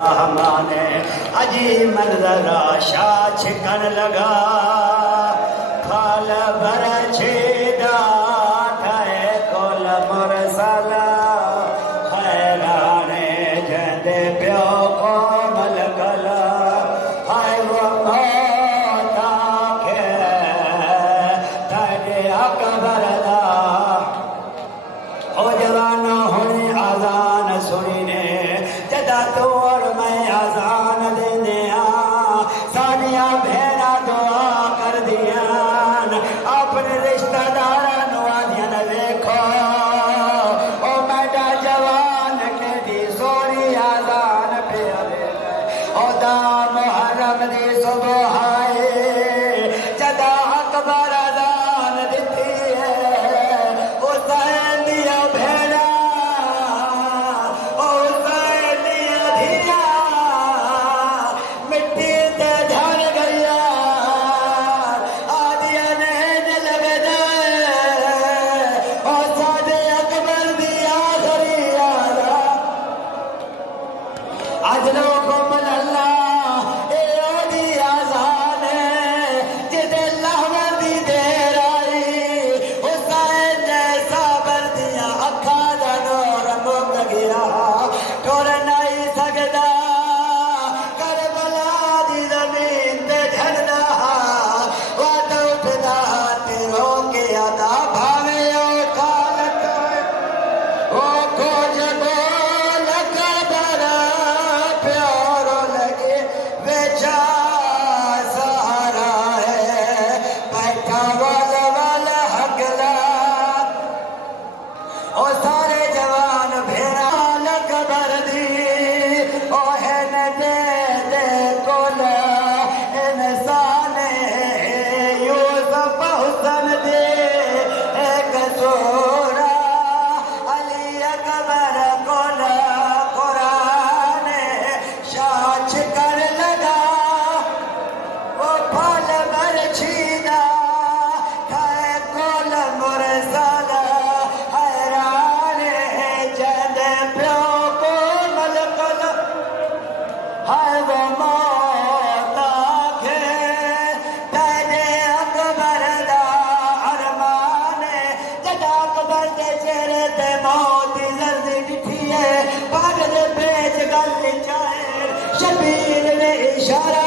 हमारे अजी मंजरा शाह छिकन लगा खाल भर छेदा ठाए कोल मुरसला हैराने जंदे प्यो को मलकला हाय वो मौता के ताजे अकबर दा हो जवाना होने आजान सुनी ने जदा तो और मैं आजान देने सानिया भेड़ा दुआ कर दिया अपने रिश्तेदार नुआदियन देखो ओ बेटा जवान के दी सोरी आजान पे ओ दा मुहर्रम दी सुबह आए जदा अकबर आजान देती है ओ सैनिया भेड़ा ओ सैनिया धिया मिट्टी ते झड़ गया आदिया ने लग जाए ओ सादे अकबर दी आखरी आजा आज लोगों मन अल्लाह ए आदि आजान जिदे लहवर दी देर आई हुसैन जैसा बर्दिया अखा दा नूर मुक गया टोर नहीं सकदा करबला दी जमीन ते झड़ना वाद उठदा ते रो के आदा भावे ओ खालक ओ खोज बोल कबर प्यारो लगे बेचा सहारा है बैठा वाल हगला ओ सारे जवान भेड़ा लकबर दी ओ है न दे कोल इंसान यूसुफ हुसन दे एक सोरा अली अकबर कोल कुरान शाच कर लगा ओ फल भर छीदा खाए कोल मुरसला हैरान जद प्यो को मलकल हाय वो मौता के तेरे अकबर दा अरमान जदा अकबर दे चेहरे ते मौत दी जर्दी दिखी है पागल बेच गल चाहे शबीर ने इशारा